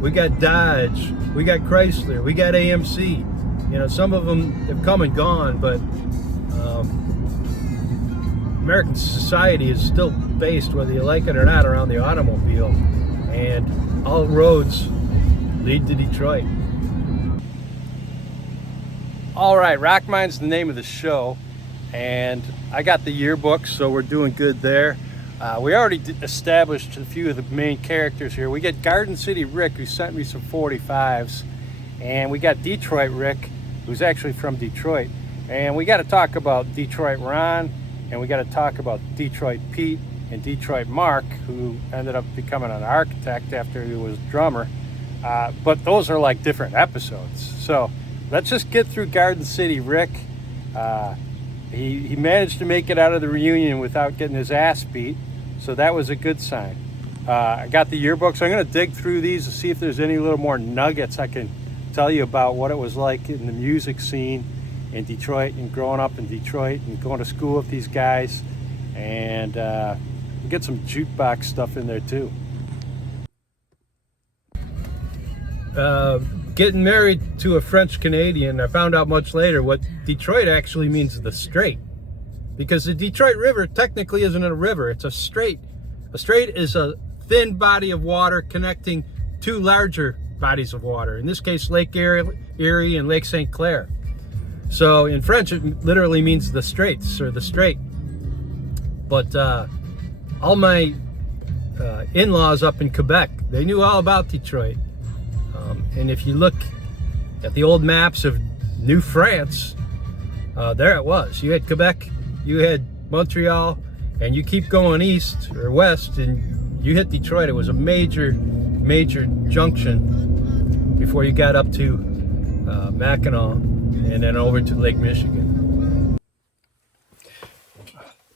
We got Dodge. We got Chrysler. We got AMC. Some of them have come and gone, but American society is still based, whether you like it or not, around the automobile, and all roads lead to Detroit. All right, Rock Mine's the name of the show, and I got the yearbooks, so we're doing good there. We already established a few of the main characters here. We got Garden City Rick, who sent me some 45s, and we got Detroit Rick, who's actually from Detroit. And we got to talk about Detroit Ron, and we got to talk about Detroit Pete and Detroit Mark, who ended up becoming an architect after he was drummer. But those are like different episodes. So let's just get through Garden City Rick. He managed to make it out of the reunion without getting his ass beat, so that was a good sign. I got the yearbooks. I'm going to dig through these to see if there's any little more nuggets I can tell you about what it was like in the music scene in Detroit and growing up in Detroit and going to school with these guys, and we'll get some jukebox stuff in there too. Getting married to a French Canadian, I found out much later what Detroit actually means, the strait, because the Detroit River technically isn't a river, it's a strait. A strait is a thin body of water connecting 2 larger bodies of water, in this case Lake Erie and Lake St. Clair. So in French it literally means the straits or the strait. But all my in-laws up in Quebec, they knew all about Detroit. And if you look at the old maps of New France, there it was. You had Quebec, you had Montreal, and you keep going east or west and you hit Detroit. It was a major junction before you got up to Mackinac and then over to Lake Michigan.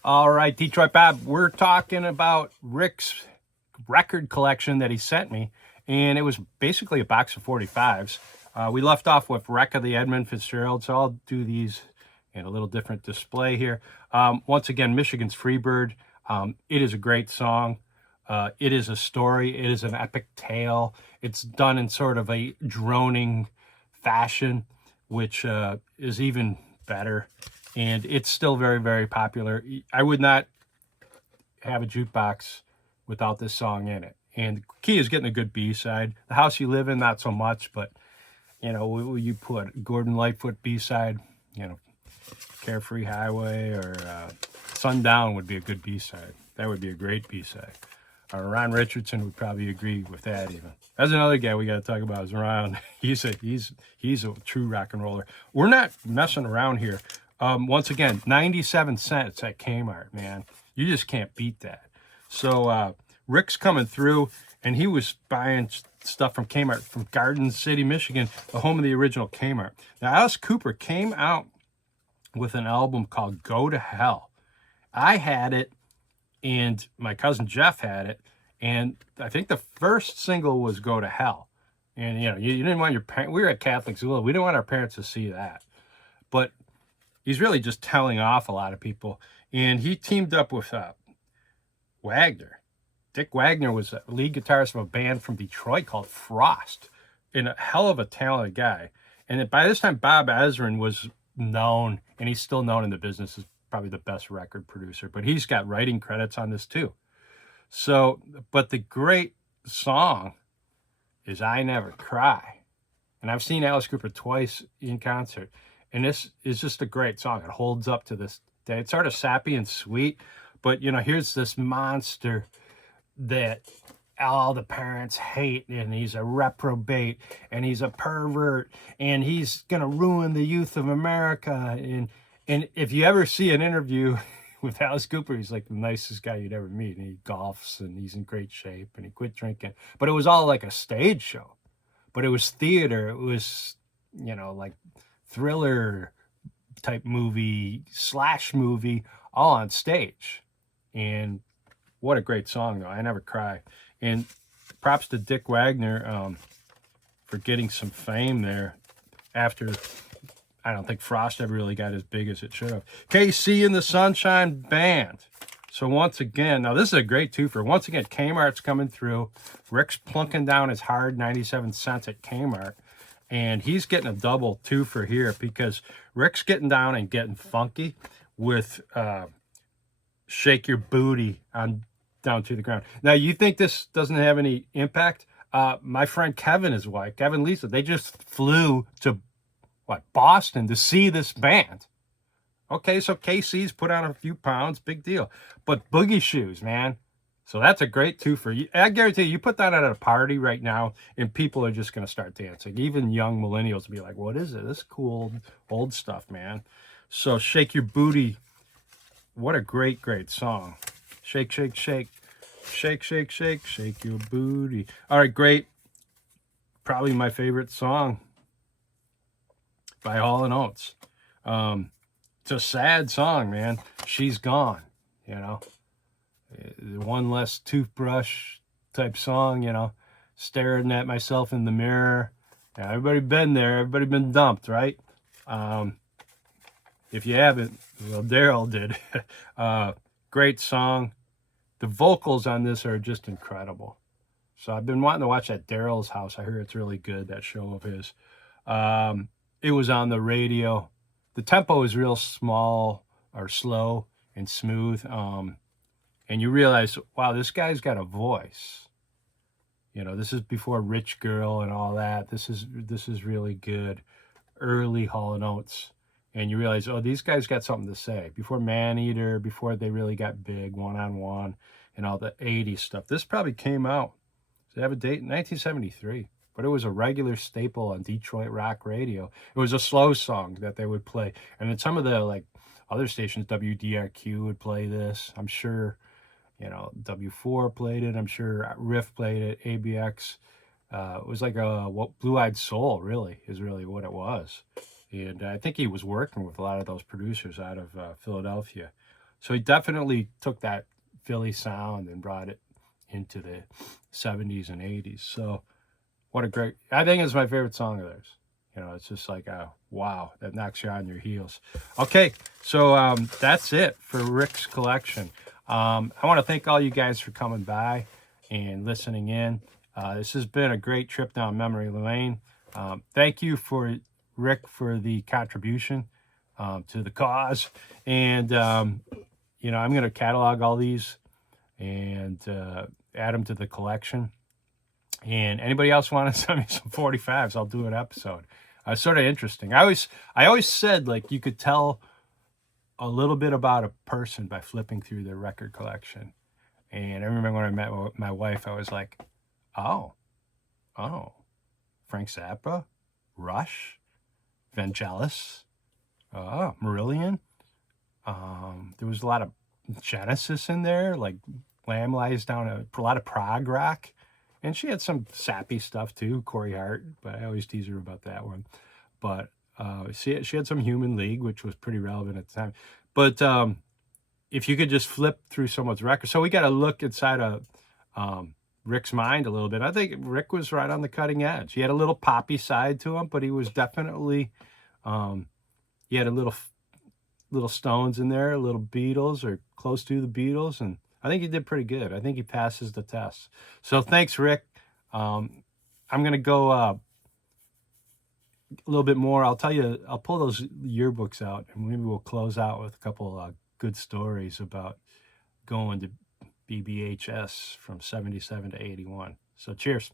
All right, Detroit Bob, we're talking about Rick's record collection that he sent me, and it was basically a box of 45s. We left off with Wreck of the Edmund Fitzgerald, so I'll do these in a little different display here. Once again, Michigan's Freebird. It is a great song. It is a story. It is an epic tale. It's done in sort of a droning fashion, which is even better. And it's still very, very popular. I would not have a jukebox without this song in it. And the key is getting a good B-side. The House You Live In, not so much, but, you put Gordon Lightfoot B-side, Carefree Highway or Sundown would be a good B-side. That would be a great B-side. Ron Richardson would probably agree with that even. That's another guy we got to talk about is Ron. He's a true rock and roller. We're not messing around here. Once again, 97 cents at Kmart, man. You just can't beat that. So Rick's coming through, and he was buying stuff from Kmart, from Garden City, Michigan, the home of the original Kmart. Now, Alice Cooper came out with an album called Go to Hell. I had it, and my cousin Jeff had it, and I think the first single was Go to Hell. And, you didn't want your parents, we were at Catholic school, we didn't want our parents to see that. But he's really just telling off a lot of people. And he teamed up with Wagner. Dick Wagner was a lead guitarist of a band from Detroit called Frost, and a hell of a talented guy. And by this time, Bob Ezrin was known, and he's still known in the business as probably the best record producer, but he's got writing credits on this too. So, but the great song is I Never Cry. And I've seen Alice Cooper twice in concert. And this is just a great song. It holds up to this day. It's sort of sappy and sweet, but here's this monster that all the parents hate, and he's a reprobate, and he's a pervert, and he's gonna ruin the youth of America. And if you ever see an interview with Alice Cooper, he's like the nicest guy you'd ever meet, and he golfs, and he's in great shape, and he quit drinking. But it was all like a stage show. But it was theater. It was, like thriller type movie, slash movie, all on stage. And what a great song, though. I Never Cry. And props to Dick Wagner for getting some fame there after, I don't think Frost ever really got as big as it should have. KC and the Sunshine Band. So once again, now this is a great twofer. Once again, Kmart's coming through. Rick's plunking down his hard 97 cents at Kmart. And he's getting a double twofer here because Rick's getting down and getting funky with Shake Your Booty on Down to the Ground. Now, you think this doesn't have any impact? My friend Kevin's wife, Kevin Lisa, they just flew to, Boston to see this band. Okay, so KC's put on a few pounds, big deal. But Boogie Shoes, man. So that's a great twofer. I guarantee you put that at a party right now, and people are just going to start dancing. Even young millennials will be like, what is it? This is cool old stuff, man. So Shake Your Booty. What a great, great song. Shake, shake, shake. Shake, shake, shake. Shake your booty. All right, great. Probably my favorite song by Hall & Oates. It's a sad song, man. She's gone, One less toothbrush type song, staring at myself in the mirror. Everybody been there. Everybody been dumped, right? If you haven't, well, Daryl did. Great song. The vocals on this are just incredible. So I've been wanting to watch that Daryl's House. I hear it's really good, that show of his. It was on the radio. The tempo is real small or slow and smooth. And you realize, wow, this guy's got a voice. This is before Rich Girl and all that. This is really good. Early Hall & Oates. And you realize, oh, these guys got something to say. Before Maneater, before they really got big, One on One, and all the 80s stuff. This probably came out, does it have a date? 1973. But it was a regular staple on Detroit rock radio. It was a slow song that they would play. And then some of the other stations, WDRQ would play this. I'm sure, W4 played it. I'm sure Riff played it, ABX. It was like a Blue-Eyed Soul, really, is really what it was. And I think he was working with a lot of those producers out of Philadelphia. So he definitely took that Philly sound and brought it into the 70s and 80s. So what a great, I think it's my favorite song of theirs. It's just like, wow, that knocks you on your heels. Okay, so that's it for Rick's collection. I want to thank all you guys for coming by and listening in. This has been a great trip down memory lane. Thank you for Rick for the contribution to the cause. And, I'm going to catalog all these and add them to the collection. And anybody else want to send me some 45s, I'll do an episode. It's sort of interesting. I always said, you could tell a little bit about a person by flipping through their record collection. And I remember when I met my wife, I was like, oh, Frank Zappa, Rush, Vangelis, Marillion. There was a lot of Genesis in there, like Lamb Lies Down, a lot of prog rock. And she had some sappy stuff too, Corey Hart, but I always tease her about that one. But she had some Human League, which was pretty relevant at the time. But if you could just flip through someone's record. So we got to look inside of Rick's mind a little bit. I think Rick was right on the cutting edge. He had a little poppy side to him, but he was definitely, he had a little Stones in there, a little Beatles or close to the Beatles. And I think he did pretty good. I think he passes the test. So thanks, Rick. I'm going to go a little bit more. I'll pull those yearbooks out, and maybe we'll close out with a couple good stories about going to BBHS from 77 to 81. So cheers.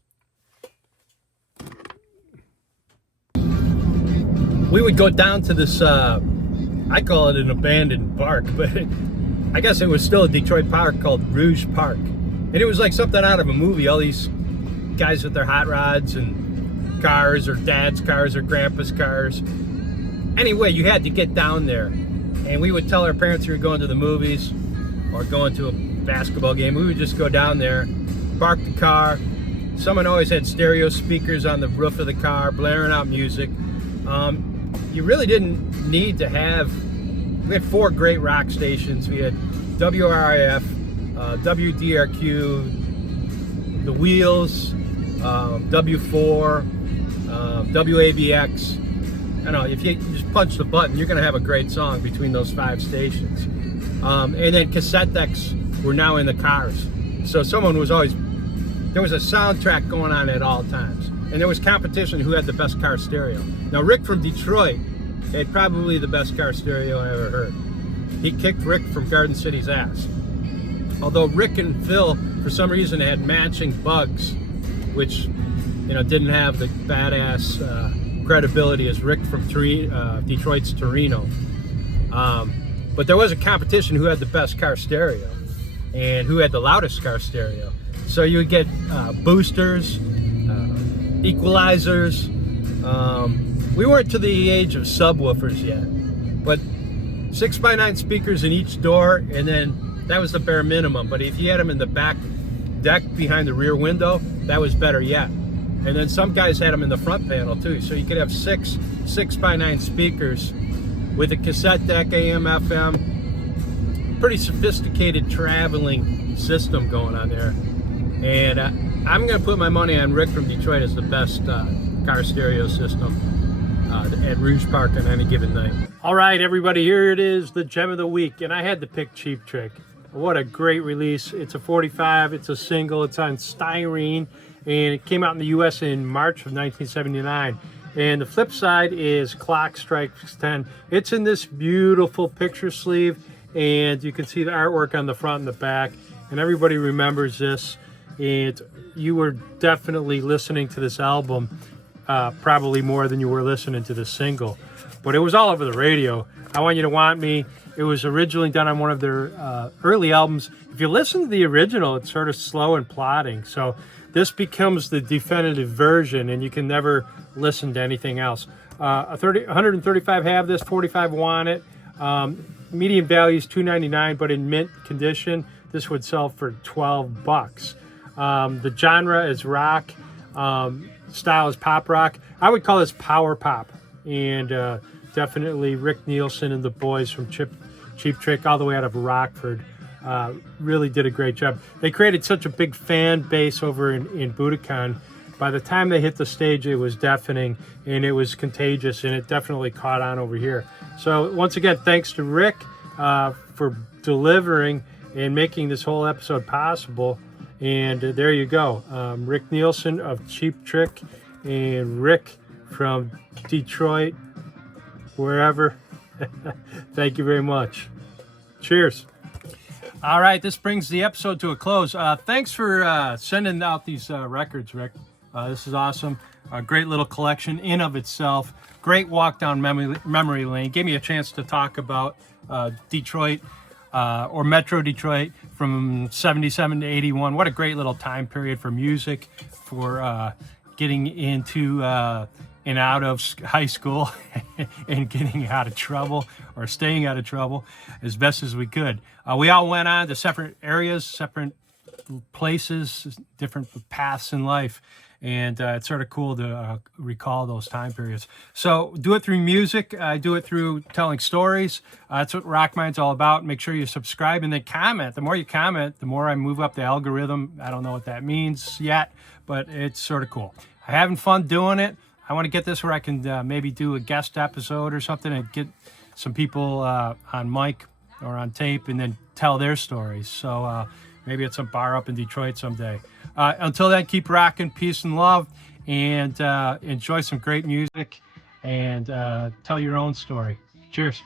we would go down to this, I call it an abandoned park, but I guess it was still a Detroit park called Rouge Park. And it was like something out of a movie. All these guys with their hot rods and cars, or dad's cars or grandpa's cars. Anyway, you had to get down there. And we would tell our parents we were going to the movies or going to a basketball game. We would just go down there, park the car. Someone always had stereo speakers on the roof of the car, blaring out music. You really didn't need to have, we had 4 great rock stations. We had WRIF, WDRQ, The Wheels, W4, WABX. I know, if you just punch the button, you're going to have a great song between those 5 stations. And then cassette decks were now in the cars. So someone was always, there was a soundtrack going on at all times. And there was competition who had the best car stereo. Now, Rick from Detroit had probably the best car stereo I ever heard. He kicked Rick from Garden City's ass. Although Rick and Phil, for some reason, had matching bugs, which, you know, didn't have the badass credibility as Rick from Detroit's Torino. But there was a competition who had the best car stereo and who had the loudest car stereo. So you would get boosters, equalizers. We weren't to the age of subwoofers yet, but 6x9 speakers in each door, and then that was the bare minimum. But if you had them in the back deck behind the rear window, that was better yet. And then some guys had them in the front panel too, so you could have 6x9 speakers with a cassette deck, AM, FM. Pretty sophisticated traveling system going on there. And I'm going to put my money on Rick from Detroit as the best car stereo system at Rouge Park on any given night. All right, everybody, here it is, the gem of the week. And I had to pick Cheap Trick. What a great release. It's a 45, it's a single, it's on styrene, and it came out in the US in March of 1979. And the flip side is Clock Strikes 10. It's in this beautiful picture sleeve, and you can see the artwork on the front and the back, and everybody remembers this. And you were definitely listening to this album probably more than you were listening to the single. But it was all over the radio. I Want You to Want Me. It was originally done on one of their early albums. If you listen to the original, it's sort of slow and plodding. So this becomes the definitive version, and you can never listen to anything else. 135 have this, 45 want it. Median value is $2.99, but in mint condition, this would sell for $12. The genre is rock, style is pop rock. I would call this power pop, and definitely Rick Nielsen and the boys from Cheap Trick all the way out of Rockford really did a great job. They created such a big fan base over in Budokan. By the time they hit the stage, it was deafening and it was contagious, and it definitely caught on over here. So once again, thanks to Rick for delivering and making this whole episode possible. And there you go. Rick Nielsen of Cheap Trick and Rick from Detroit, wherever. Thank you very much. Cheers. All right, this brings the episode to a close. Thanks for sending out these records, Rick. This is awesome. A great little collection in of itself. Great walk down memory lane. Gave me a chance to talk about Detroit or Metro Detroit from 77 to 81. What a great little time period for music, for getting into and out of high school and getting out of trouble or staying out of trouble as best as we could. We all went on to separate areas, separate places, different paths in life. And it's sort of cool to recall those time periods. So do it through music. I do it through telling stories. That's what Rock Mind's all about. Make sure you subscribe and then comment. The more you comment, the more I move up the algorithm. I don't know what that means yet, but it's sort of cool. I'm having fun doing it. I want to get this where I can maybe do a guest episode or something and get some people on mic or on tape and then tell their stories. So maybe at some bar up in Detroit someday. Until then, keep rocking, peace and love, and enjoy some great music, and tell your own story. Cheers.